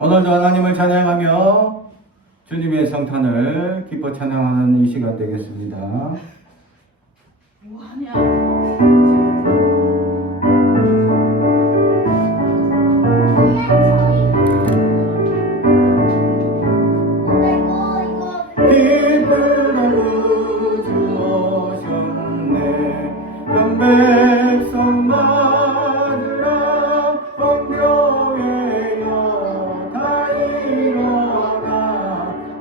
오늘도 하나님을 찬양하며 주님의 성탄을 기뻐 찬양하는 이 시간 되겠습니다. 뭐하냐? 백성 맞으라 성교회여 다 일어나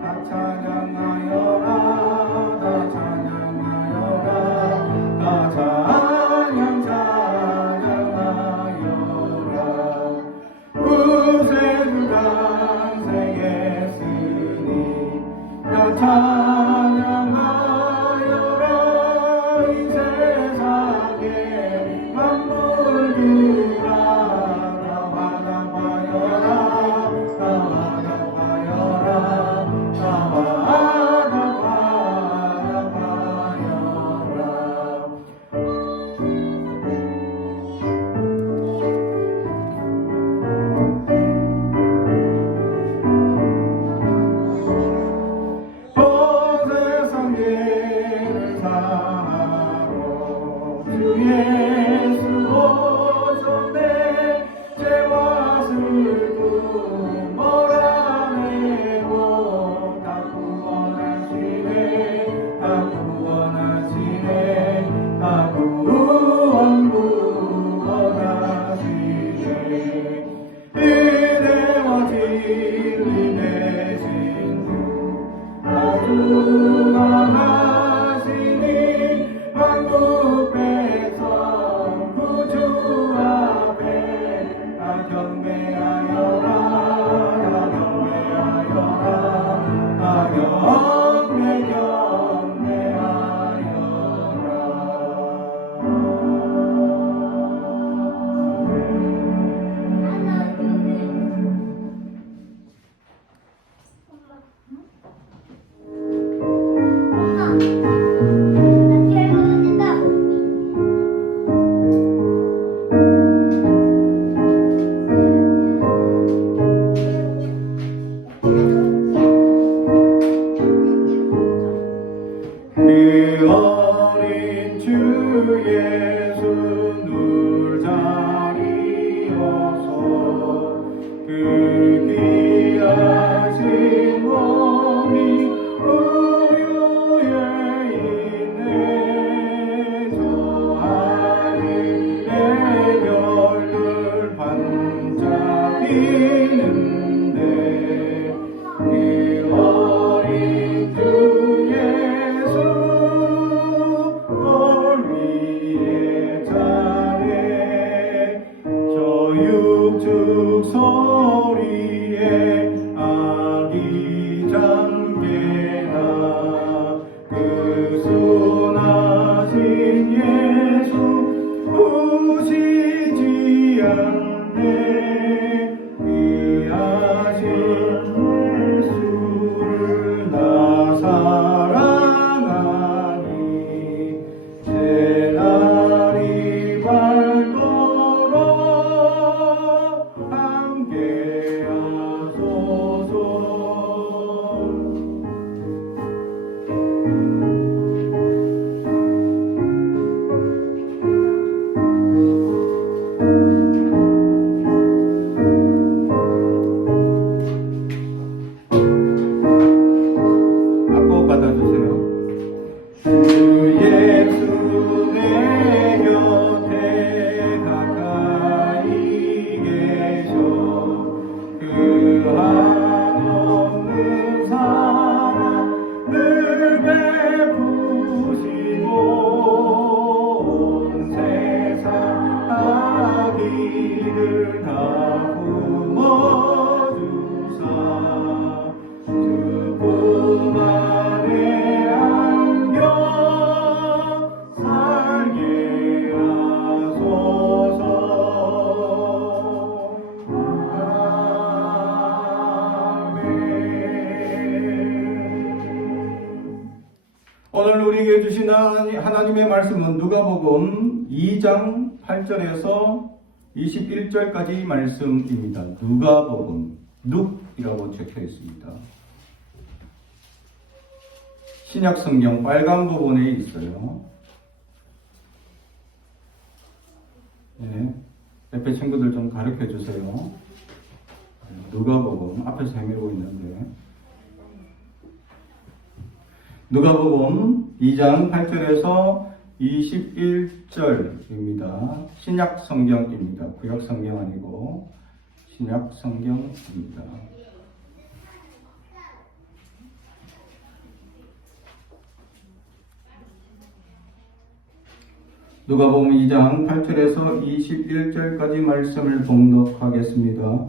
다 찬양하여라 다 찬양하여라 다 찬양하여라 구세주 탄생했으니 다 찬양하여라 이 세상에 만물들아 다 화답하여라 다 화답하여라 다 화답하여라 세상 죄를 사하러 주 예수 오셨네 죄와 슬픔 몰아내고 다 구원하시네 다 구원하시네 다 구원하시네 은혜와 진리 되신 주 주강하시니 만국 백성 구주 앞에 다 경배하여라 다 경배하여라 다 그 어린 주 예수 nur 자리여서 그 귀하신 몸이 우유에 있네 저 하늘의 별들 반짝이는데 그 어린 주 예수 돌 위에 자네 저 육축 소리에 아기장개나 그 순하신 예수 우시지 않네 귀하신 예수를 나 사랑하니 제 날이 밝도록 함께하소서. 앞곡 받아주세요. 주 예수 내 곁에 가까이 계셔 그 한없는 사랑 늘 베푸시고 온 세상 아기를 다 품어주사 주 품 안에 안겨 살게 하소서. 아멘. 오늘 우리에게 주신 하나님의 말씀은 누가복음 2장 8절에서 21절까지 말씀입니다. 누가복음 눅이라고 적혀 있습니다. 신약 성경 빨간 부분에 있어요. 네. 옆에 친구들 좀 가르쳐 주세요. 누가복음 앞에서 헤매고 있는데, 누가복음 2장 8절에서 21절입니다. 신약 성경입니다. 구약 성경 아니고 신약 성경입니다. 누가복음 2장 8절에서 21절까지 말씀을 봉독하겠습니다.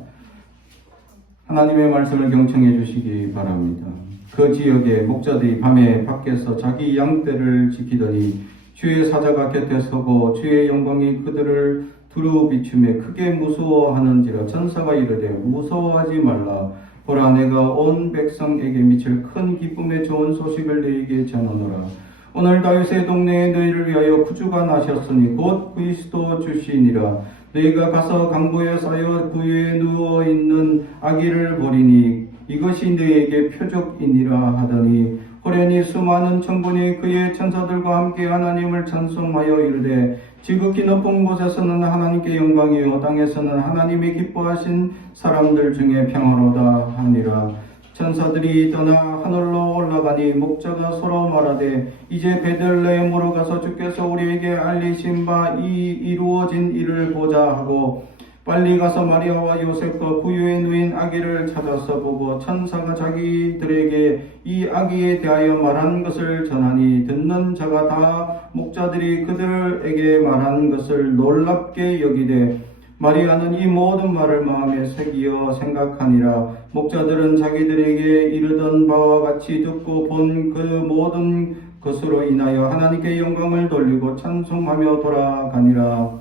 하나님의 말씀을 경청해 주시기 바랍니다. 그 지역에 목자들이 밤에 밖에서 자기 양떼를 지키더니 주의 사자가 곁에 서고 주의 영광이 그들을 두루 비추며 크게 무서워하는지라. 천사가 이르되 무서워하지 말라. 보라, 내가 온 백성에게 미칠 큰 기쁨의 좋은 소식을 너희에게 전하노라. 오늘 다윗의 동네에 너희를 위하여 구주가 나셨으니 곧 그리스도 주시니라. 너희가 가서 강보에 쌓여 그 위에 누워있는 아기를 보리니 이것이 너희에게 표적이니라 하더니, 호련히 수많은 천군이 그의 천사들과 함께 하나님을 찬송하여 이르되, 지극히 높은 곳에서는 하나님께 영광이요 땅에서는 하나님이 기뻐하신 사람들 중에 평화로다 하니라. 천사들이 떠나 하늘로 올라가니 목자가 서로 말하되, 이제 베들레헴으로 가서 주께서 우리에게 알리신 바 이 이루어진 일을 보자 하고 빨리 가서 마리아와 요셉과 구유에 누인 아기를 찾아서 보고 천사가 자기들에게 이 아기에 대하여 말한 것을 전하니, 듣는 자가 다 목자들이 그들에게 말한 것을 놀랍게 여기되 마리아는 이 모든 말을 마음에 새기어 생각하니라. 목자들은 자기들에게 이르던 바와 같이 듣고 본 그 모든 것으로 인하여 하나님께 영광을 돌리고 찬송하며 돌아가니라.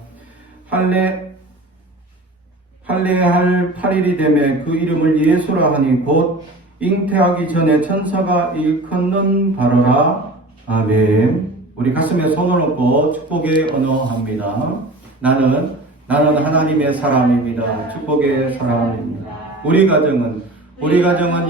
할례할 8일이 되매 그 이름을 예수라 하니 곧 잉태하기 전에 천사가 일컫는 바로라. 아멘. 우리 가슴에 손을 얹고 축복의 언어합니다. 나는 하나님의 사람입니다. 축복의 사람입니다. 우리 가정은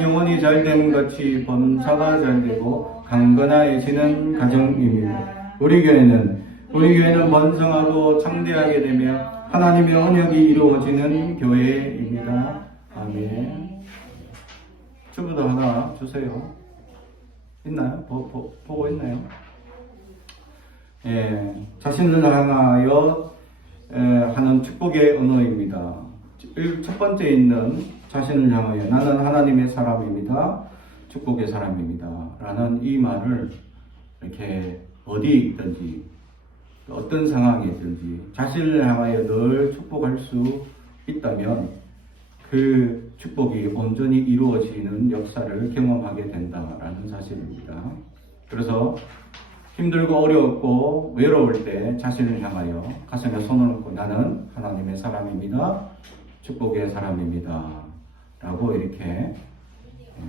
영혼이 잘된 것이 범사가 잘되고 강건해지는 가정입니다. 우리 교회는 번성하고 창대하게 되며 하나님의 언약이 이루어지는 교회입니다. 아멘. 주부도 하나 주세요. 있나요? 보고 있나요? 예, 자신을 향하여 하는 축복의 언어입니다. 첫 번째 있는 자신을 향하여 나는 하나님의 사람입니다. 축복의 사람입니다. 라는 이 말을 이렇게 어디 있든지 어떤 상황에 있든지 자신을 향하여 늘 축복할 수 있다면 그 축복이 온전히 이루어지는 역사를 경험하게 된다라는 사실입니다. 그래서 힘들고 어려웠고 외로울 때 자신을 향하여 가슴에 손을 얹고 나는 하나님의 사람입니다. 축복의 사람입니다. 라고 이렇게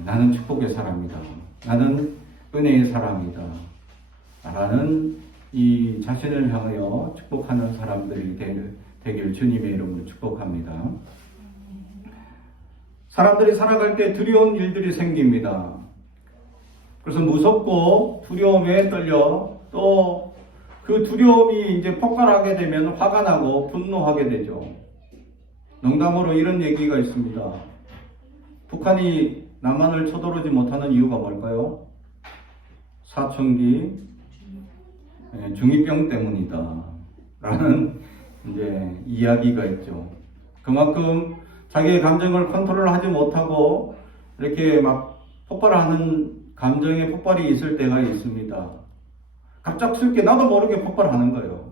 나는 축복의 사람이다. 나는 은혜의 사람이다. 라는 이 자신을 향하여 축복하는 사람들이 되길 주님의 이름으로 축복합니다. 사람들이 살아갈 때 두려운 일들이 생깁니다. 그래서 무섭고 두려움에 떨려 또 그 두려움이 이제 폭발하게 되면 화가 나고 분노하게 되죠. 농담으로 이런 얘기가 있습니다. 북한이 남한을 쳐들어오지 못하는 이유가 뭘까요? 사춘기 중2병 때문이다 라는 이제 이야기가 있죠. 그만큼 자기의 감정을 컨트롤하지 못하고 이렇게 막 폭발하는 감정의 폭발이 있을 때가 있습니다. 갑작스럽게 나도 모르게 폭발하는 거예요.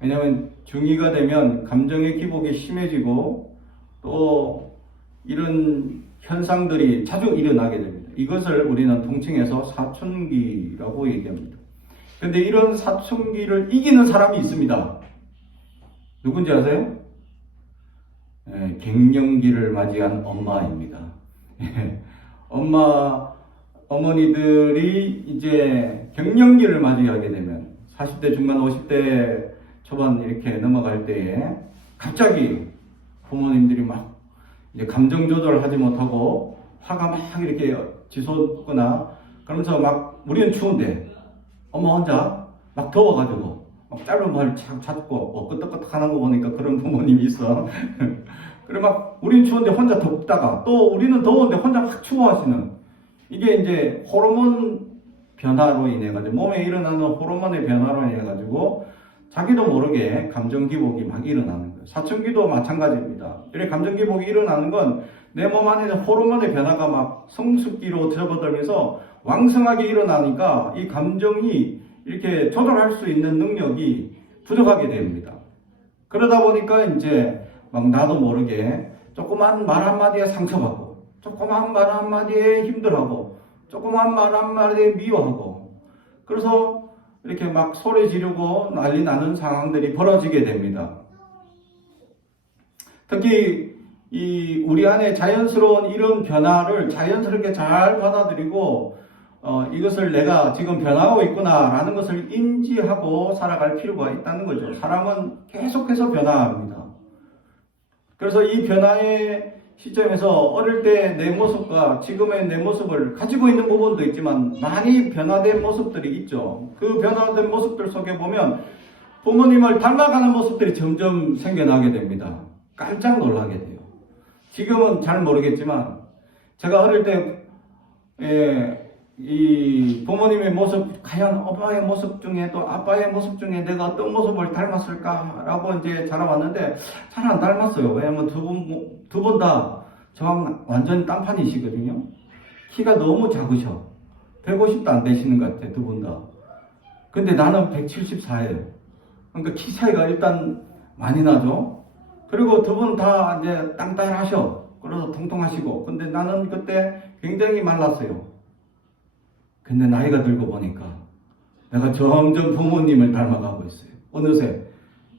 왜냐하면 중2가 되면 감정의 기복이 심해지고 또 이런 현상들이 자주 일어나게 됩니다. 이것을 우리는 통칭해서 사춘기라고 얘기합니다. 그런데 이런 사춘기를 이기는 사람이 있습니다. 누군지 아세요? 갱년기를 맞이한 엄마입니다. 어머니들이 이제 갱년기를 맞이하게 되면 40대 중반 50대 초반 이렇게 넘어갈 때에 갑자기 부모님들이 막 이제 감정 조절을 하지 못하고 화가 막 이렇게 치솟거나 그러면서 막 우리는 추운데 엄마 혼자 막 더워가지고 막 짧은 말 찾고 끄떡끄떡 하는 거 보니까 그런 부모님이 있어. 그래 막 우리는 추운데 혼자 덥다가 또 우리는 더운데 혼자 막 추워하시는 이게 이제 호르몬 변화로 인해 가지고 몸에 일어나는 호르몬의 변화로 인해 가지고 자기도 모르게 감정 기복이 막 일어나는 거예요. 사춘기도 마찬가지입니다. 이렇게 감정 기복이 일어나는 건 내 몸 안에 있는 호르몬의 변화가 막 성숙기로 접어들면서 왕성하게 일어나니까 이 감정이 이렇게 조절할 수 있는 능력이 부족하게 됩니다. 그러다 보니까 이제 막 나도 모르게 조그만 말 한마디에 상처받고, 조그만 말 한마디에 힘들어하고, 조그만 말 한마디에 미워하고, 그래서 이렇게 막 소리 지르고 난리 나는 상황들이 벌어지게 됩니다. 특히 우리 안에 자연스러운 이런 변화를 자연스럽게 잘 받아들이고 이것을 내가 지금 변하고 있구나라는 것을 인지하고 살아갈 필요가 있다는 거죠. 사람은 계속해서 변화합니다. 그래서 이 변화의 시점에서 어릴 때 내 모습과 지금의 내 모습을 가지고 있는 부분도 있지만 많이 변화된 모습들이 있죠. 그 변화된 모습들 속에 보면 부모님을 닮아가는 모습들이 점점 생겨나게 됩니다. 깜짝 놀라게 돼요. 지금은 잘 모르겠지만 제가 어릴 때 이 부모님의 모습, 과연 엄마의 모습 중에 또 아빠의 모습 중에 내가 어떤 모습을 닮았을까라고 이제 자라왔는데 잘 안 닮았어요. 왜냐면 두 분 다 저랑 완전 딴판이시거든요. 키가 너무 작으셔. 150도 안 되시는 것 같아, 두 분 다. 근데 나는 174예요. 그러니까 키 차이가 일단 많이 나죠. 그리고 두 분 다 이제 땅땅하셔. 그래서 통통하시고. 근데 나는 그때 굉장히 말랐어요. 근데 나이가 들고 보니까 내가 점점 부모님을 닮아가고 있어요. 어느새.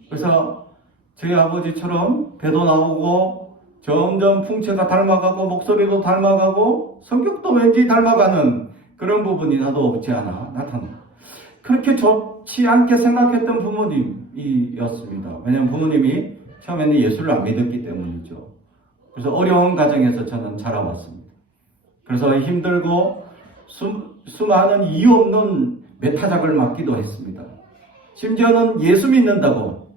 그래서 저희 아버지처럼 배도 나오고 점점 풍채가 닮아가고 목소리도 닮아가고 성격도 왠지 닮아가는 그런 부분이 나도 없지 않아 나타나. 그렇게 좋지 않게 생각했던 부모님이었습니다. 왜냐하면 부모님이 처음에는 예수를 안 믿었기 때문이죠. 그래서 어려운 가정에서 저는 자라왔습니다. 그래서 힘들고 수많은 이유 없는 메타작을 맞기도 했습니다. 심지어는 예수 믿는다고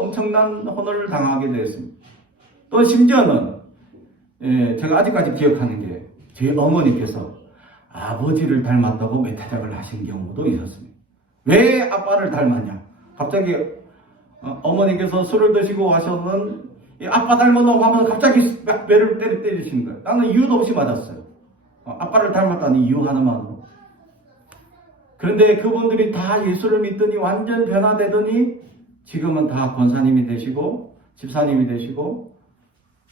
엄청난 혼을 당하게 되었습니다. 또 심지어는 제가 아직까지 기억하는 게 제 어머니께서 아버지를 닮았다고 메타작을 하신 경우도 있었습니다. 왜 아빠를 닮았냐? 갑자기 어머니께서 술을 드시고 와서는 아빠 닮았노 하면서 갑자기 배를 때리시는 거예요. 나는 이유도 없이 맞았어요. 아빠를 닮았다는 이유 하나만으로. 그런데 그분들이 다 예수를 믿더니 완전 변화되더니 지금은 다 권사님이 되시고 집사님이 되시고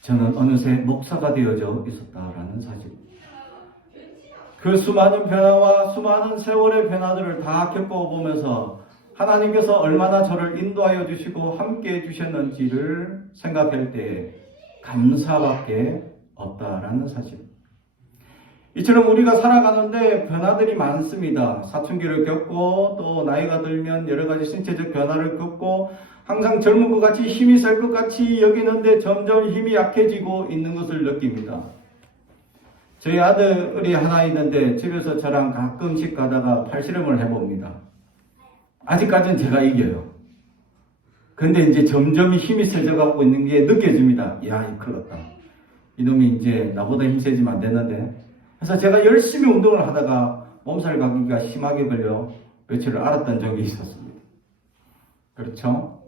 저는 어느새 목사가 되어져 있었다라는 사실. 그 수많은 변화와 수많은 세월의 변화들을 다 겪어보면서 하나님께서 얼마나 저를 인도하여 주시고 함께 해주셨는지를 생각할 때 감사밖에 없다라는 사실. 이처럼 우리가 살아가는데 변화들이 많습니다. 사춘기를 겪고 또 나이가 들면 여러 가지 신체적 변화를 겪고 항상 젊은 것 같이 힘이 셀 것 같이 여기는데 점점 힘이 약해지고 있는 것을 느낍니다. 저희 아들이 하나 있는데 집에서 저랑 가끔씩 가다가 팔씨름을 해봅니다. 아직까지는 제가 이겨요. 근데 이제 점점 힘이 세져가고 있는 게 느껴집니다. 야, 큰일 났다. 이놈이 이제 나보다 힘 세지면 안 되는데. 그래서 제가 열심히 운동을 하다가 몸살 감기가 심하게 걸려 며칠을 앓았던 적이 있었습니다. 그렇죠?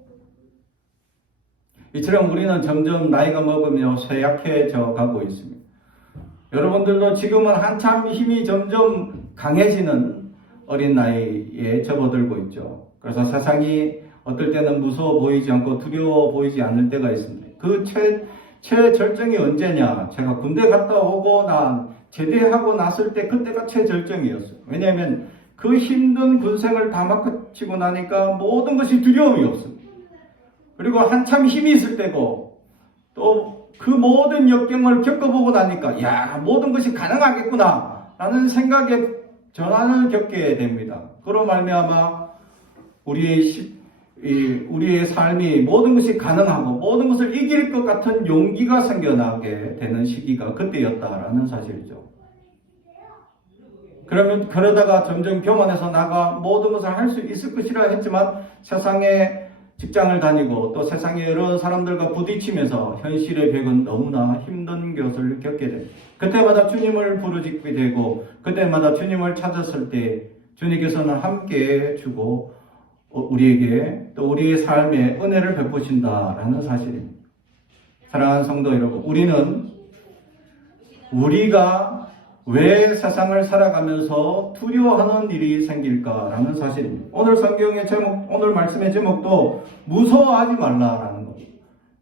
이처럼 우리는 점점 나이가 먹으며 쇠약해져 가고 있습니다. 여러분들도 지금은 한참 힘이 점점 강해지는 어린 나이에 접어들고 있죠. 그래서 세상이 어떨 때는 무서워 보이지 않고 두려워 보이지 않을 때가 있습니다. 그 최절정이 언제냐? 제가 군대 갔다 오고 제대하고 났을 때 그때가 최절정이었어요. 왜냐하면 그 힘든 군생을 다 마치고 나니까 모든 것이 두려움이 없습니다. 그리고 한참 힘이 있을 때고 또 그 모든 역경을 겪어보고 나니까 야, 모든 것이 가능하겠구나 라는 생각에 전환을 겪게 됩니다. 그로 말미암아 우리의 우리의 삶이 모든 것이 가능하고 모든 것을 이길 것 같은 용기가 생겨나게 되는 시기가 그때였다라는 사실이죠. 그러다가 점점 교만해서 나가 모든 것을 할 수 있을 것이라 했지만 세상에 직장을 다니고 또 세상의 여러 사람들과 부딪히면서 현실의 벽은 너무나 힘든 것을 겪게 됩니다. 그때마다 주님을 부르짖게 되고 그때마다 주님을 찾았을 때 주님께서는 함께 주고 우리에게 또 우리의 삶에 은혜를 베푸신다라는 사실입니다. 사랑하는 성도 여러분, 우리가 왜 세상을 살아가면서 두려워하는 일이 생길까라는 사실입니다. 오늘 말씀의 제목도 무서워하지 말라라는 겁니다.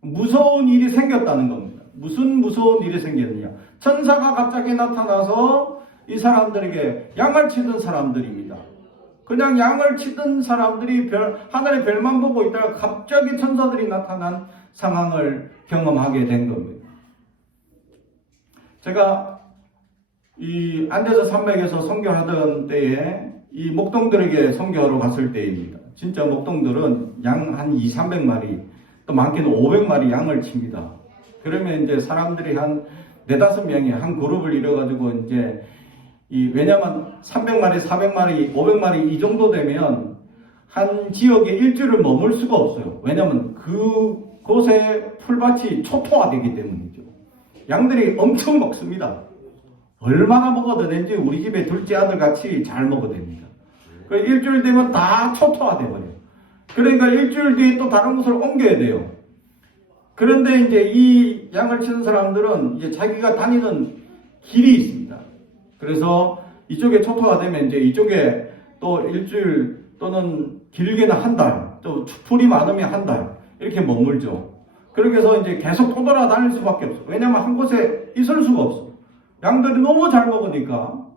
무서운 일이 생겼다는 겁니다. 무슨 무서운 일이 생겼느냐? 천사가 갑자기 나타나서 이 사람들에게 양을 치던 사람들입니다. 그냥 양을 치던 사람들이 하늘의 별만 보고 있다가 갑자기 천사들이 나타난 상황을 경험하게 된 겁니다. 제가 이 안데서 산맥에서 선교하던 때에 이 목동들에게 선교하러 갔을 때입니다. 진짜 목동들은 양 한 200~300마리, 또 많게는 500마리 양을 칩니다. 그러면 이제 사람들이 한 4~5명이 한 그룹을 이뤄가지고 이제 왜냐면 300마리, 400마리, 500마리 이 정도 되면 한 지역에 일주일을 머물 수가 없어요. 왜냐면 그곳에 풀밭이 초토화되기 때문이죠. 양들이 엄청 먹습니다. 얼마나 먹어도 되는지 우리 집에 둘째 아들 같이 잘 먹어도 됩니다. 일주일 되면 다 초토화돼 버려요. 그러니까 일주일 뒤에 또 다른 곳을 옮겨야 돼요. 그런데 이제 이 양을 치는 사람들은 이제 자기가 다니는 길이 있습니다. 그래서 이쪽에 초토화되면 이제 이쪽에 또 일주일 또는 길게는 한 달, 또 풀이 많으면 한 달 이렇게 머물죠. 그렇게 해서 이제 계속 떠돌아다닐 수밖에 없어요. 왜냐하면 한 곳에 있을 수가 없어요. 양들이 너무 잘 먹으니까.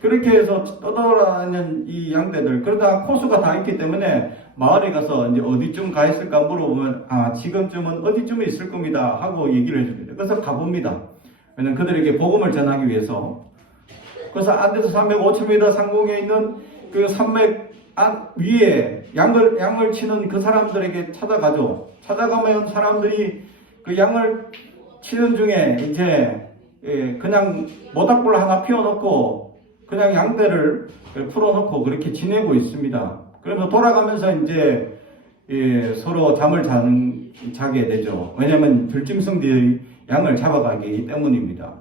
그렇게 해서 떠돌아다니는 이 양떼들, 그러다 코스가 다 있기 때문에 마을에 가서 이제 어디쯤 가 있을까 물어보면 지금쯤은 어디쯤에 있을 겁니다 하고 얘기를 해줍니다. 그래서 가봅니다. 왜냐면 그들에게 복음을 전하기 위해서. 그래서 안데서 산맥 5,000m 상공에 있는 그 산맥 위에 양을 치는 그 사람들에게 찾아가죠. 찾아가면 사람들이 그 양을 치는 중에 이제 그냥 모닥불 하나 피워놓고 그냥 양떼를 풀어놓고 그렇게 지내고 있습니다. 그래서 돌아가면서 이제 서로 잠을 자게 되죠. 왜냐하면 들짐승들이 양을 잡아가기 때문입니다.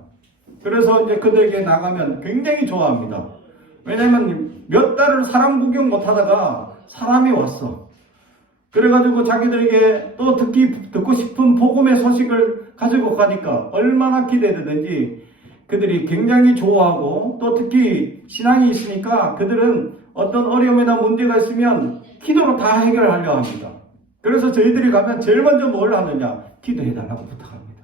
그래서 이제 그들에게 나가면 굉장히 좋아합니다. 왜냐하면 몇 달을 사람 구경 못하다가 사람이 왔어. 그래가지고 자기들에게 또 듣고 싶은 복음의 소식을 가지고 가니까 얼마나 기대되든지 그들이 굉장히 좋아하고 또 특히 신앙이 있으니까 그들은 어떤 어려움이나 문제가 있으면 기도로 다 해결하려 합니다. 그래서 저희들이 가면 제일 먼저 뭘 하느냐? 기도해달라고 부탁합니다.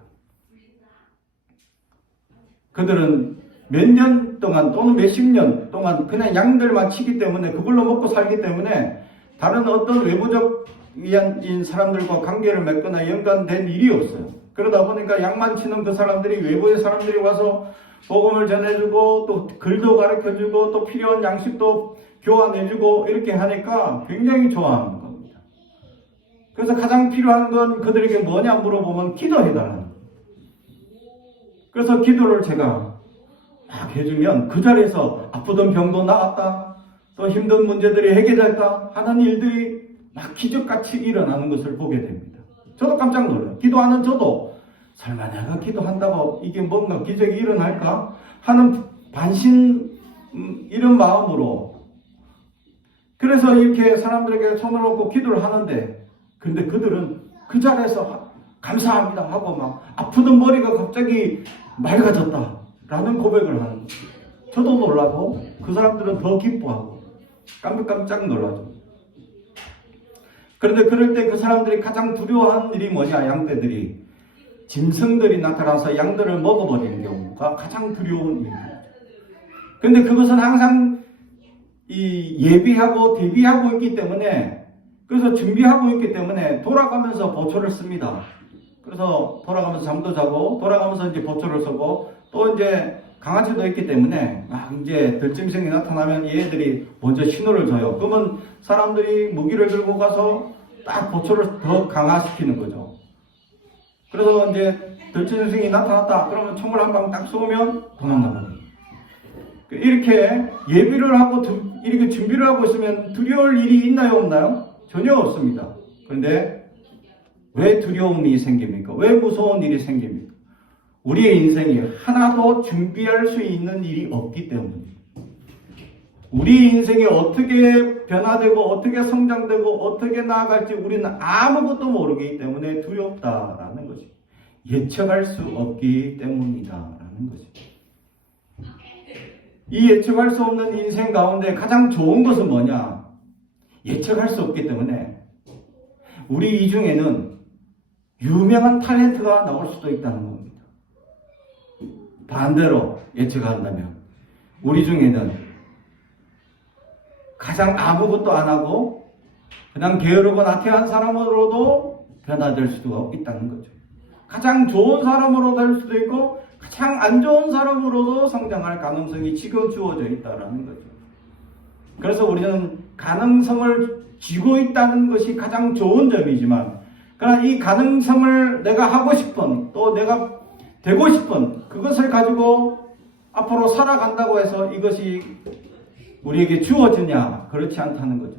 그들은 몇 년 동안 또는 몇십 년 동안 그냥 양들만 치기 때문에 그걸로 먹고 살기 때문에 다른 어떤 외부적인 사람들과 관계를 맺거나 연관된 일이 없어요. 그러다 보니까 양만 치는 그 사람들이 외부의 사람들이 와서 복음을 전해주고 또 글도 가르쳐주고 또 필요한 양식도 교환해주고 이렇게 하니까 굉장히 좋아하는 겁니다. 그래서 가장 필요한 건 그들에게 뭐냐 물어보면 기도해달라는 거예요. 그래서 기도를 제가 막 해주면 그 자리에서 아프던 병도 나았다, 또 힘든 문제들이 해결됐다 하는 일들이 막 기적같이 일어나는 것을 보게 됩니다. 저도 깜짝 놀라요. 기도하는 저도 설마 내가 기도한다고 이게 뭔가 기적이 일어날까 하는 반신 이런 마음으로 그래서 이렇게 사람들에게 손을 얹고 기도를 하는데 근데 그들은 그 자리에서 감사합니다 하고 막 아프던 머리가 갑자기 맑아졌다 라는 고백을 하는 거예요. 저도 놀라고 그 사람들은 더 기뻐하고 깜짝 놀라죠. 그런데 그럴 때 그 사람들이 가장 두려워하는 일이 뭐냐? 양떼들이 짐승들이 나타나서 양들을 먹어버리는 경우가 가장 두려운 일입니다. 그런데 그것은 항상 예비하고 대비하고 있기 때문에 그래서 준비하고 있기 때문에 돌아가면서 보초를 씁니다. 그래서 돌아가면서 잠도 자고 돌아가면서 이제 보초를 쓰고 또 이제 강아지도 있기 때문에 막 이제 들짐승이 나타나면 얘들이 먼저 신호를 줘요. 그러면 사람들이 무기를 들고 가서 딱 보초를 더 강화시키는 거죠. 그래서 이제 덜처녀성이 나타났다. 그러면 총을 한 방 딱 쏘면 도망가버려요. 이렇게 예비를 하고 이렇게 준비를 하고 있으면 두려울 일이 있나요, 없나요? 전혀 없습니다. 그런데 왜 두려움이 생깁니까? 왜 무서운 일이 생깁니까? 우리의 인생이 하나도 준비할 수 있는 일이 없기 때문입니다. 우리 인생이 어떻게 변화되고 어떻게 성장되고 어떻게 나아갈지 우리는 아무것도 모르기 때문에 두렵다라는 것이 예측할 수 없기 때문이다라는 것이. 이 예측할 수 없는 인생 가운데 가장 좋은 것은 뭐냐? 예측할 수 없기 때문에 우리 이 중에는 유명한 탤런트가 나올 수도 있다는 겁니다. 반대로 예측한다면 우리 중에는 가장 아무것도 안 하고 그냥 게으르고 나태한 사람으로도 변화될 수도 있다는 거죠. 가장 좋은 사람으로 될 수도 있고 가장 안 좋은 사람으로도 성장할 가능성이 지금 주어져 있다는 거죠. 그래서 우리는 가능성을 쥐고 있다는 것이 가장 좋은 점이지만 그러나 이 가능성을 내가 하고 싶은 또 내가 되고 싶은 그것을 가지고 앞으로 살아간다고 해서 이것이 우리에게 주어지냐? 그렇지 않다는 거죠.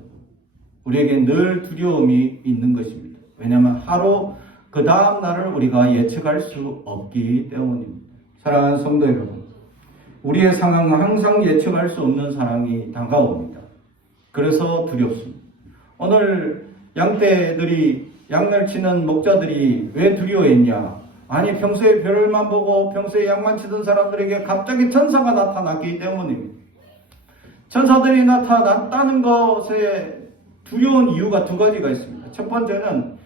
우리에게 늘 두려움이 있는 것입니다. 왜냐하면 하루 그 다음 날을 우리가 예측할 수 없기 때문입니다. 사랑하는 성도 여러분, 우리의 상황은 항상 예측할 수 없는 상황이 다가옵니다. 그래서 두렵습니다. 오늘 양떼들이 양날 치는 목자들이 왜 두려워했냐? 아니 평소에 별만 보고 평소에 양만 치던 사람들에게 갑자기 천사가 나타났기 때문입니다. 천사들이 나타났다는 것에 두려운 이유가 두 가지가 있습니다. 첫 번째는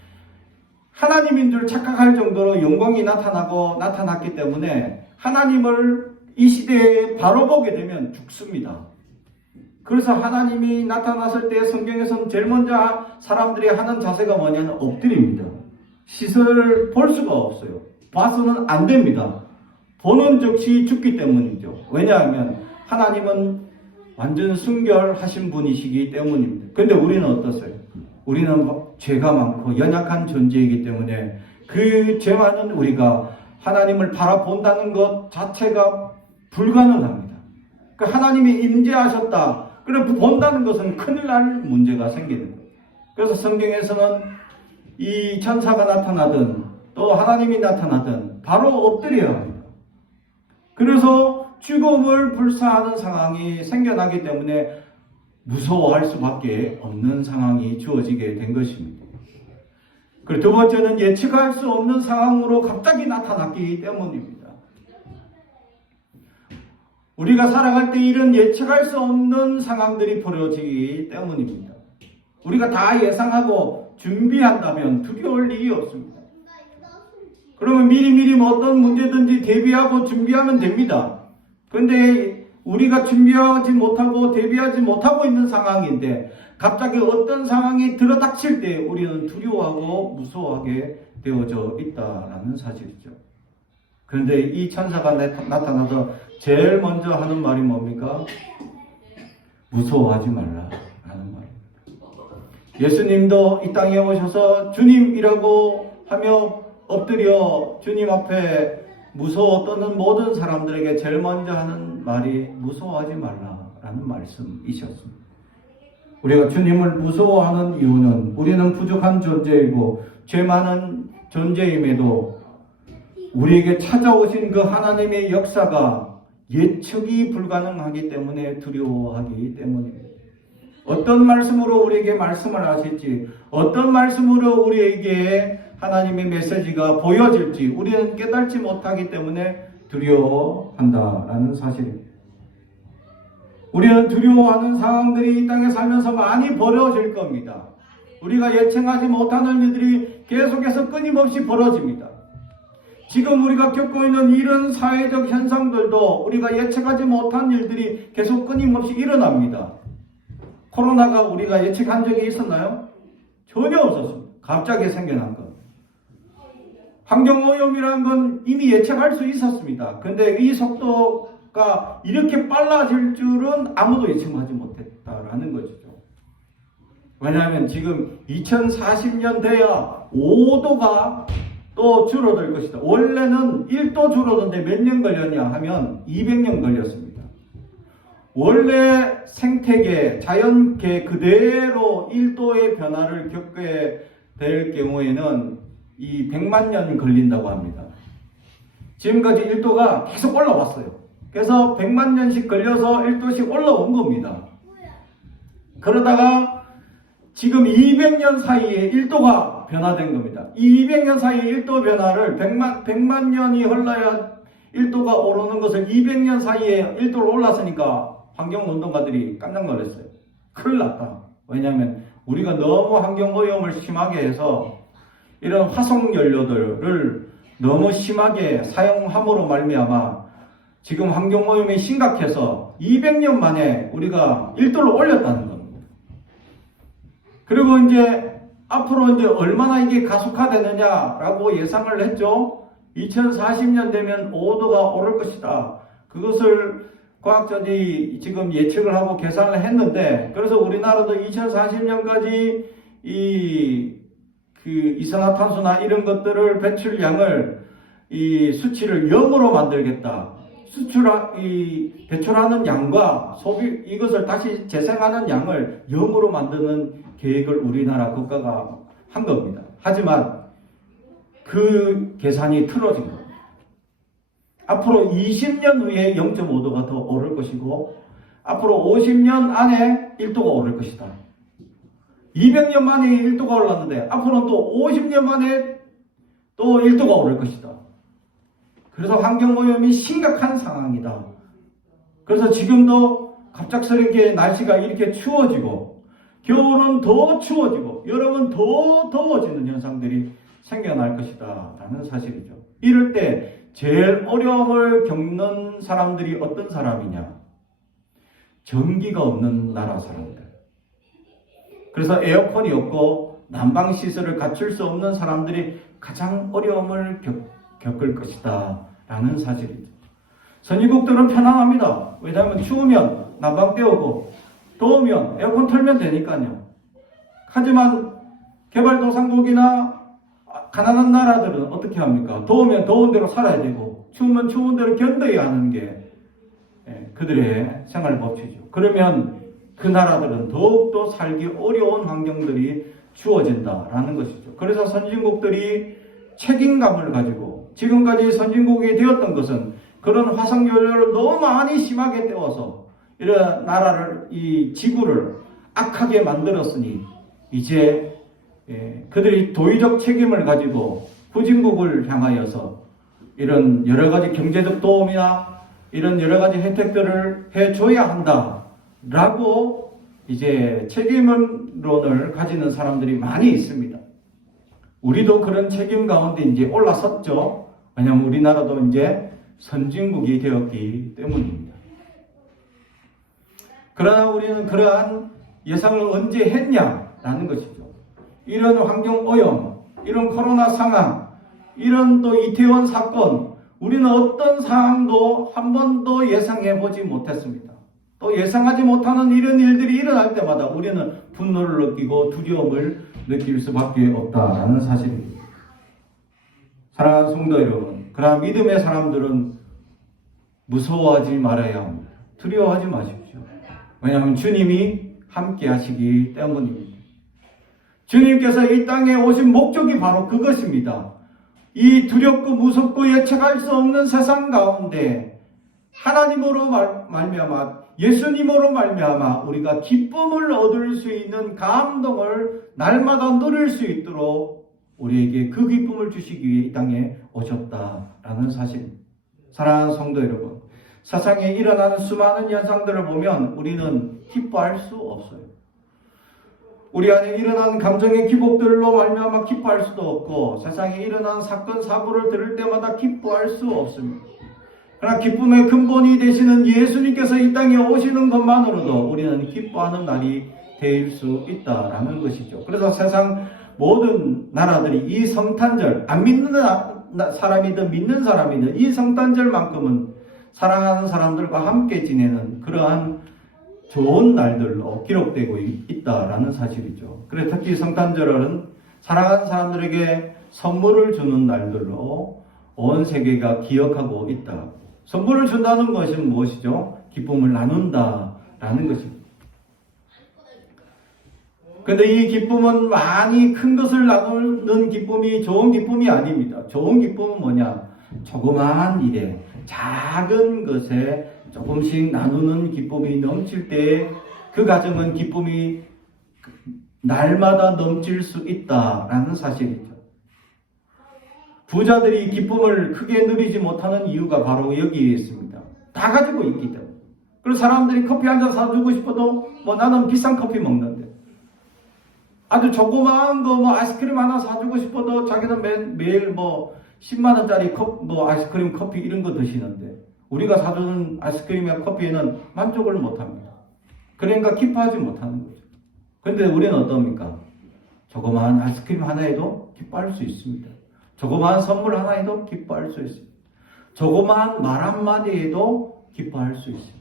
하나님인 줄 착각할 정도로 영광이 나타났기 때문에 하나님을 이 시대에 바로 보게 되면 죽습니다. 그래서 하나님이 나타났을 때 성경에서는 제일 먼저 사람들이 하는 자세가 뭐냐면 엎드립니다. 시설을 볼 수가 없어요. 봐서는 안 됩니다. 보는 즉시 죽기 때문이죠. 왜냐하면 하나님은 완전 순결하신 분이시기 때문입니다. 그런데 우리는 어떠세요? 우리는 죄가 많고 연약한 존재이기 때문에 그 죄 많은 우리가 하나님을 바라본다는 것 자체가 불가능합니다. 그 하나님이 임재하셨다. 그래 본다는 것은 큰일 날 문제가 생기는 거예요. 그래서 성경에서는 이 천사가 나타나든 또 하나님이 나타나든 바로 엎드려야 합니다. 그래서 죽음을 불사하는 상황이 생겨나기 때문에 무서워할 수밖에 없는 상황이 주어지게 된 것입니다. 그리고 두 번째는 예측할 수 없는 상황으로 갑자기 나타났기 때문입니다. 우리가 살아갈 때 이런 예측할 수 없는 상황들이 벌어지기 때문입니다. 우리가 다 예상하고 준비한다면 두려울 일이 없습니다. 그러면 미리미리 어떤 문제든지 대비하고 준비하면 됩니다. 그런데 우리가 준비하지 못하고 대비하지 못하고 있는 상황인데 갑자기 어떤 상황이 들어닥칠 때 우리는 두려워하고 무서워하게 되어져 있다라는 사실이죠. 그런데 이 천사가 나타나서 제일 먼저 하는 말이 뭡니까? 무서워하지 말라 라는 말입니다. 예수님도 이 땅에 오셔서 주님이라고 하며 엎드려 주님 앞에 무서워 떠는 모든 사람들에게 제일 먼저 하는 말이 무서워하지 말라라는 말씀이셨습니다. 우리가 주님을 무서워하는 이유는 우리는 부족한 존재이고 죄 많은 존재임에도 우리에게 찾아오신 그 하나님의 역사가 예측이 불가능하기 때문에 두려워하기 때문입니다. 어떤 말씀으로 우리에게 말씀을 하실지, 어떤 말씀으로 우리에게 하나님의 메시지가 보여질지 우리는 깨닫지 못하기 때문에 두려워한다라는 사실입니다. 우리는 두려워하는 상황들이 이 땅에 살면서 많이 벌어질 겁니다. 우리가 예측하지 못하는 일들이 계속해서 끊임없이 벌어집니다. 지금 우리가 겪고 있는 이런 사회적 현상들도 우리가 예측하지 못한 일들이 계속 끊임없이 일어납니다. 코로나가 우리가 예측한 적이 있었나요? 전혀 없었습니다. 갑자기 생겨난 것. 환경오염이라는 건 이미 예측할 수 있었습니다. 그런데 이 속도가 이렇게 빨라질 줄은 아무도 예측하지 못했다라는 것이죠. 왜냐하면 지금 2040년 돼야 5도가 또 줄어들 것이다. 원래는 1도 줄어드는데 몇 년 걸렸냐 하면 200년 걸렸습니다. 원래 생태계, 자연계 그대로 1도의 변화를 겪게 될 경우에는 이 100만 년 걸린다고 합니다. 지금까지 1도가 계속 올라왔어요. 그래서 100만 년씩 걸려서 1도씩 올라온 겁니다. 그러다가 지금 200년 사이에 1도가 변화된 겁니다. 이 200년 사이에 1도 변화를 100만 년이 흘러야 1도가 오르는 것을 200년 사이에 1도로 올랐으니까 환경운동가들이 깜짝 놀랐어요. 큰일 났다. 왜냐하면 우리가 너무 환경오염을 심하게 해서 이런 화석연료들을 너무 심하게 사용함으로 말미암아 지금 환경오염이 심각해서 200년 만에 우리가 1도를 올렸다는 겁니다. 그리고 이제 앞으로 이제 얼마나 이게 가속화되느냐라고 예상을 했죠. 2040년 되면 5도가 오를 것이다. 그것을 과학자들이 지금 예측을 하고 계산을 했는데, 그래서 우리나라도 2040년까지 이산화탄소나 이런 것들을 배출량을 수치를 0으로 만들겠다. 배출하는 양과 이것을 다시 재생하는 양을 0으로 만드는 계획을 우리나라 국가가 한 겁니다. 하지만 그 계산이 틀어진 겁니다. 앞으로 20년 후에 0.5도가 더 오를 것이고, 앞으로 50년 안에 1도가 오를 것이다. 200년 만에 1도가 올랐는데, 앞으로는 또 50년 만에 또 1도가 오를 것이다. 그래서 환경오염이 심각한 상황이다. 그래서 지금도 갑작스럽게 날씨가 이렇게 추워지고, 겨울은 더 추워지고, 여름은 더 더워지는 현상들이 생겨날 것이다 라는 사실이죠. 이럴 때 제일 어려움을 겪는 사람들이 어떤 사람이냐? 전기가 없는 나라 사람들. 그래서 에어컨이 없고 난방시설을 갖출 수 없는 사람들이 가장 어려움을 겪을 것이다 라는 사실이죠. 선진국들은 편안합니다. 왜냐하면 추우면 난방 때우고 더우면 에어컨 틀면 되니까요. 하지만 개발도상국이나 가난한 나라들은 어떻게 합니까? 더우면 더운 대로 살아야 되고 추우면 추운 대로 견뎌야 하는 게 그들의 생활 법칙이죠. 그러면 그 나라들은 더욱더 살기 어려운 환경들이 주어진다라는 것이죠. 그래서 선진국들이 책임감을 가지고 지금까지 선진국이 되었던 것은 그런 화석연료를 너무 많이 심하게 떼어서 이런 나라를, 이 지구를 악하게 만들었으니 이제 그들이 도의적 책임을 가지고 후진국을 향하여서 이런 여러 가지 경제적 도움이나 이런 여러 가지 혜택들을 해줘야 한다라고 이제 책임론을 가지는 사람들이 많이 있습니다. 우리도 그런 책임 가운데 이제 올라섰죠. 왜냐하면 우리나라도 이제 선진국이 되었기 때문입니다. 그러나 우리는 그러한 예상을 언제 했냐라는 것이죠. 이런 환경오염, 이런 코로나 상황, 이런 또 이태원 사건, 우리는 어떤 상황도 한 번도 예상해보지 못했습니다. 또 예상하지 못하는 이런 일들이 일어날 때마다 우리는 분노를 느끼고 두려움을 느낄 수밖에 없다라는 사실입니다. 사랑하는 성도 여러분, 그러나 믿음의 사람들은 무서워하지 말아야 합니다. 두려워하지 마십시오. 왜냐하면 주님이 함께 하시기 때문입니다. 주님께서 이 땅에 오신 목적이 바로 그것입니다. 이 두렵고 무섭고 예측할 수 없는 세상 가운데 하나님으로 말미암아, 예수님으로 말미암아 우리가 기쁨을 얻을 수 있는 감동을 날마다 누릴 수 있도록 우리에게 그 기쁨을 주시기 위해 이 땅에 오셨다라는 사실입니다. 사랑하는 성도 여러분, 세상에 일어나는 수많은 현상들을 보면 우리는 기뻐할 수 없어요. 우리 안에 일어나는 감정의 기복들로 말미암아 기뻐할 수도 없고, 세상에 일어나는 사건 사고를 들을 때마다 기뻐할 수 없습니다. 그러나 기쁨의 근본이 되시는 예수님께서 이 땅에 오시는 것만으로도 우리는 기뻐하는 날이 될 수 있다라는 것이죠. 그래서 세상 모든 나라들이 이 성탄절, 안 믿는 사람이든 믿는 사람이든 이 성탄절만큼은 사랑하는 사람들과 함께 지내는 그러한 좋은 날들로 기록되고 있다라는 사실이죠. 그래서 특히 성탄절은 사랑하는 사람들에게 선물을 주는 날들로 온 세계가 기억하고 있다. 선물을 준다는 것은 무엇이죠? 기쁨을 나눈다라는 것입니다. 근데 이 기쁨은 많이 큰 것을 나누는 기쁨이 좋은 기쁨이 아닙니다. 좋은 기쁨은 뭐냐? 조그마한 일에, 작은 것에 조금씩 나누는 기쁨이 넘칠 때 그 가정은 기쁨이 날마다 넘칠 수 있다라는 사실이죠. 부자들이 기쁨을 크게 누리지 못하는 이유가 바로 여기에 있습니다. 다 가지고 있기 때문에. 그래서 사람들이 커피 한 잔 사주고 싶어도 나는 비싼 커피 먹는데, 아주 조그마한 거 아이스크림 하나 사주고 싶어도 자기는 매일 10만 원짜리 아이스크림 커피 이런 거 드시는데, 우리가 사주는 아이스크림이나 커피에는 만족을 못합니다. 그러니까 기뻐하지 못하는 거죠. 근데 우리는 어떻습니까? 조그마한 아이스크림 하나에도 기뻐할 수 있습니다. 조그마한 선물 하나에도 기뻐할 수 있습니다. 조그마한 말 한마디에도 기뻐할 수 있습니다.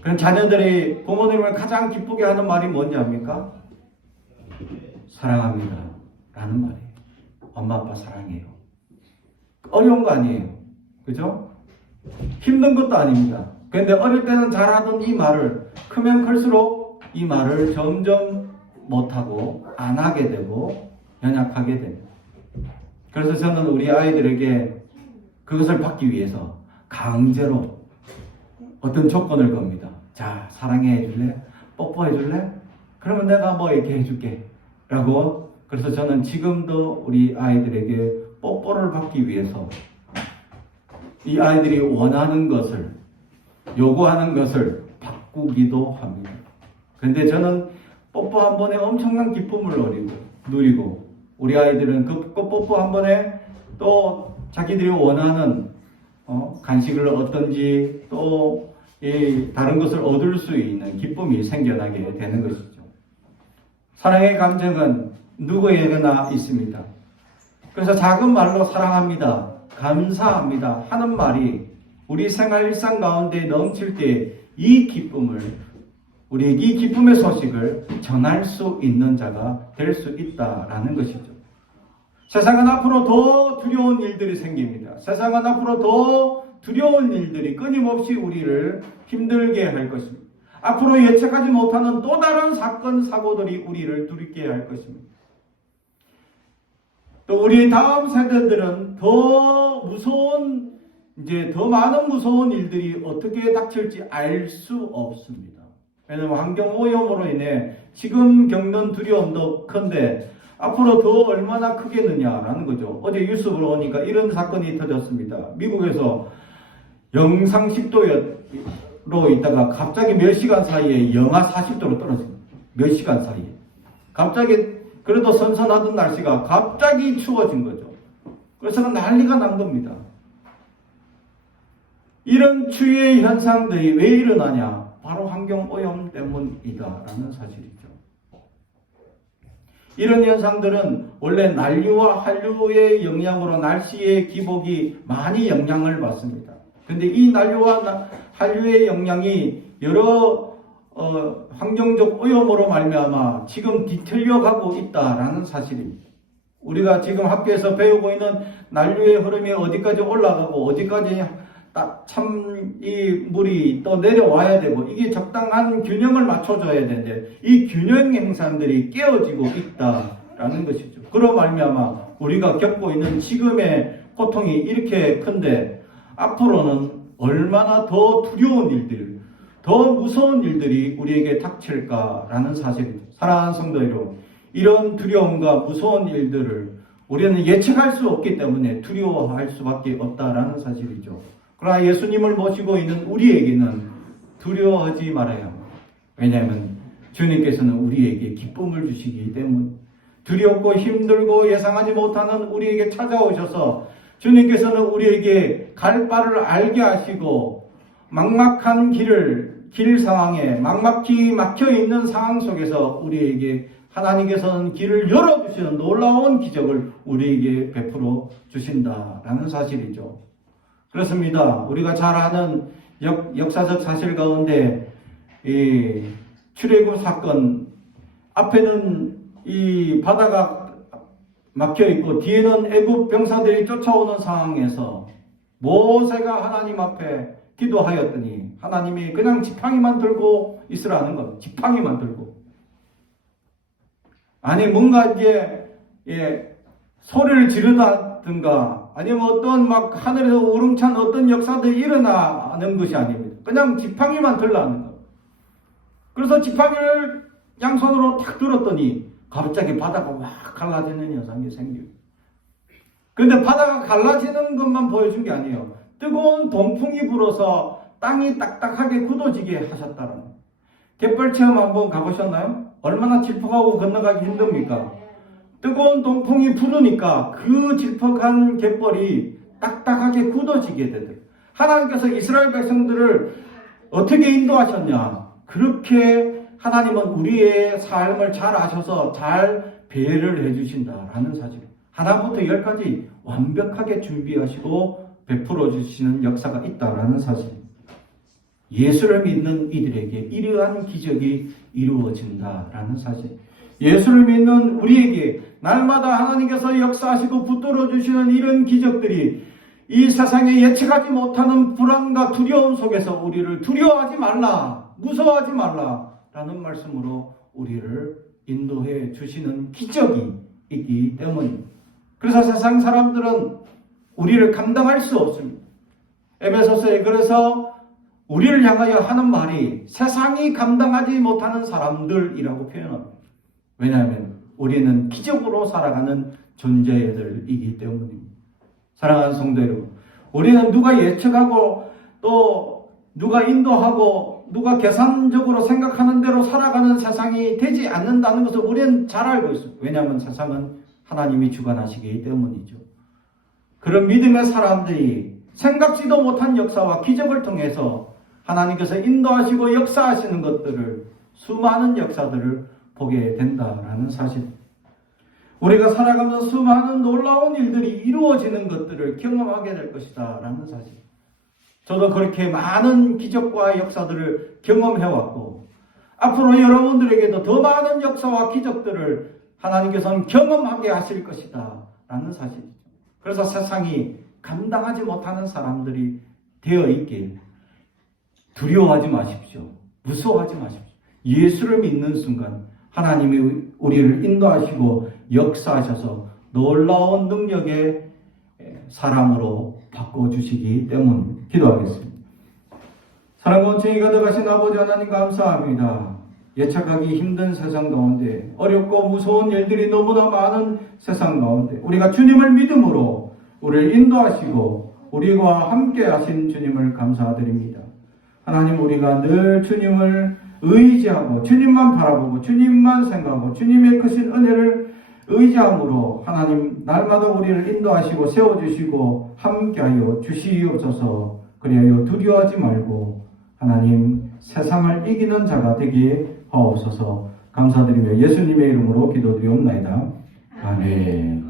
그럼 자녀들이 부모님을 가장 기쁘게 하는 말이 뭐냐입니까? 사랑합니다 라는 말이에요. 엄마 아빠 사랑해요. 어려운 거 아니에요. 그죠? 힘든 것도 아닙니다. 그런데 어릴 때는 잘하던 이 말을 크면 클수록 이 말을 점점 못하고 안 하게 되고 연약하게 됩니다. 그래서 저는 우리 아이들에게 그것을 받기 위해서 강제로 어떤 조건을 겁니다. 자, 사랑해 줄래? 뽀뽀해 줄래? 그러면 내가 이렇게 해줄게 라고. 그래서 저는 지금도 우리 아이들에게 뽀뽀를 받기 위해서 이 아이들이 원하는 것을, 요구하는 것을 바꾸기도 합니다. 그런데 저는 뽀뽀 한 번에 엄청난 기쁨을 누리고 우리 아이들은 그 뽀뽀 한 번에 또 자기들이 원하는 간식을 얻든지 또 다른 것을 얻을 수 있는 기쁨이 생겨나게 되는 것이죠. 사랑의 감정은 누구에게나 있습니다. 그래서 작은 말로 사랑합니다, 감사합니다 하는 말이 우리 생활 일상 가운데 넘칠 때 이 기쁨을, 우리에게 이 기쁨의 소식을 전할 수 있는 자가 될 수 있다라는 것이죠. 세상은 앞으로 더 두려운 일들이 생깁니다. 세상은 앞으로 더 두려운 일들이 끊임없이 우리를 힘들게 할 것입니다. 앞으로 예측하지 못하는 또 다른 사건, 사고들이 우리를 두렵게 할 것입니다. 또 우리 다음 세대들은 더 많은 무서운 일들이 어떻게 닥칠지 알 수 없습니다. 왜냐하면 환경 오염으로 인해 지금 겪는 두려움도 큰데 앞으로 더 얼마나 크겠느냐라는 거죠. 어제 뉴스 보니까 이런 사건이 터졌습니다. 미국에서 영상 10도로 있다가 갑자기 몇 시간 사이에 영하 40도로 떨어집니다. 몇 시간 사이에. 갑자기 그래도 선선하던 날씨가 갑자기 추워진 거죠. 그래서 난리가 난 겁니다. 이런 추위의 현상들이 왜 일어나냐? 바로 환경오염 때문이다라는 사실이죠. 이런 현상들은 원래 난류와 한류의 영향으로 날씨의 기복이 많이 영향을 받습니다. 그런데 이 난류와 한류의 영향이 여러 환경적 오염으로 말미암아 지금 뒤틀려가고 있다라는 사실입니다. 우리가 지금 학교에서 배우고 있는 난류의 흐름이 어디까지 올라가고 어디까지 이 물이 또 내려와야 되고 이게 적당한 균형을 맞춰줘야 되는데 이 균형 현상들이 깨어지고 있다라는 것이죠. 그로 말미암아 우리가 겪고 있는 지금의 고통이 이렇게 큰데 앞으로는 얼마나 더 두려운 일들, 더 무서운 일들이 우리에게 닥칠까라는 사실이죠. 사랑하는 성도 여러분, 이런 두려움과 무서운 일들을 우리는 예측할 수 없기 때문에 두려워할 수밖에 없다라는 사실이죠. 그러나 예수님을 모시고 있는 우리에게는 두려워하지 말아야 합니다. 왜냐하면 주님께서는 우리에게 기쁨을 주시기 때문에 두렵고 힘들고 예상하지 못하는 우리에게 찾아오셔서 주님께서는 우리에게 갈 바를 알게 하시고 막막한 길 상황에 막막히 막혀있는 상황 속에서 우리에게 하나님께서는 길을 열어주시는 놀라운 기적을 우리에게 베풀어 주신다라는 사실이죠. 그렇습니다. 우리가 잘 아는 역사적 사실 가운데 이 출애굽 사건 앞에는 이 바다가 막혀 있고 뒤에는 애굽 병사들이 쫓아오는 상황에서 모세가 하나님 앞에 기도하였더니 하나님이 그냥 지팡이만 들고 있으라는 겁니다. 지팡이만 들고. 아니 뭔가 이제 소리를 지르다든가 아니면 어떤 막 하늘에서 우렁찬 어떤 역사들이 일어나는 것이 아닙니다. 그냥 지팡이만 들라는 거. 그래서 지팡이를 양손으로 탁 들었더니 갑자기 바다가 확 갈라지는 현상이 생기고. 근데 바다가 갈라지는 것만 보여준 게 아니에요. 뜨거운 동풍이 불어서 땅이 딱딱하게 굳어지게 하셨다는 거예요. 갯벌 체험 한번 가보셨나요? 얼마나 질퍽하고 건너가기 힘듭니까? 뜨거운 동풍이 부르니까 그 질퍽한 갯벌이 딱딱하게 굳어지게 되더라고요. 하나님께서 이스라엘 백성들을 어떻게 인도하셨냐? 그렇게 하나님은 우리의 삶을 잘 아셔서 잘 배려를 해주신다라는 사실. 하나부터 10까지 완벽하게 준비하시고 베풀어 주시는 역사가 있다라는 사실. 예수를 믿는 이들에게 이러한 기적이 이루어진다라는 사실. 예수를 믿는 우리에게 날마다 하나님께서 역사하시고 붙들어 주시는 이런 기적들이 이 세상에 예측하지 못하는 불안과 두려움 속에서 우리를 두려워하지 말라, 무서워하지 말라라는 말씀으로 우리를 인도해 주시는 기적이 있기 때문입니다. 그래서 세상 사람들은 우리를 감당할 수 없습니다. 에베소서에 그래서 우리를 향하여 하는 말이 세상이 감당하지 못하는 사람들이라고 표현합니다. 왜냐하면 우리는 기적으로 살아가는 존재들이기 때문입니다. 사랑하는 성도 여러분, 우리는 누가 예측하고 또 누가 인도하고 누가 계산적으로 생각하는 대로 살아가는 세상이 되지 않는다는 것을 우리는 잘 알고 있습니다. 왜냐하면 세상은 하나님이 주관하시기 때문이죠. 그런 믿음의 사람들이 생각지도 못한 역사와 기적을 통해서 하나님께서 인도하시고 역사하시는 것들을, 수많은 역사들을 보게 된다라는 사실. 우리가 살아가면서 수많은 놀라운 일들이 이루어지는 것들을 경험하게 될 것이다 라는 사실. 저도 그렇게 많은 기적과 역사들을 경험해왔고 앞으로 여러분들에게도 더 많은 역사와 기적들을 하나님께서는 경험하게 하실 것이다 라는 사실이죠. 그래서 세상이 감당하지 못하는 사람들이 되어 있길 두려워하지 마십시오. 무서워하지 마십시오. 예수를 믿는 순간 하나님이 우리를 인도하시고 역사하셔서 놀라운 능력의 사람으로 바꿔주시기 때문입니다. 기도하겠습니다. 사랑과 온천이 가득하신 아버지 하나님 감사합니다. 예측하기 힘든 세상 가운데 어렵고 무서운 일들이 너무나 많은 세상 가운데 우리가 주님을 믿음으로 우리를 인도하시고 우리와 함께 하신 주님을 감사드립니다. 하나님, 우리가 늘 주님을 의지하고 주님만 바라보고 주님만 생각하고 주님의 크신 은혜를 의지함으로 하나님 날마다 우리를 인도하시고 세워주시고 함께하여 주시옵소서. 그리하여 두려워하지 말고 하나님 세상을 이기는 자가 되게 하옵소서. 감사드리며 예수님의 이름으로 기도드리옵나이다. 아멘.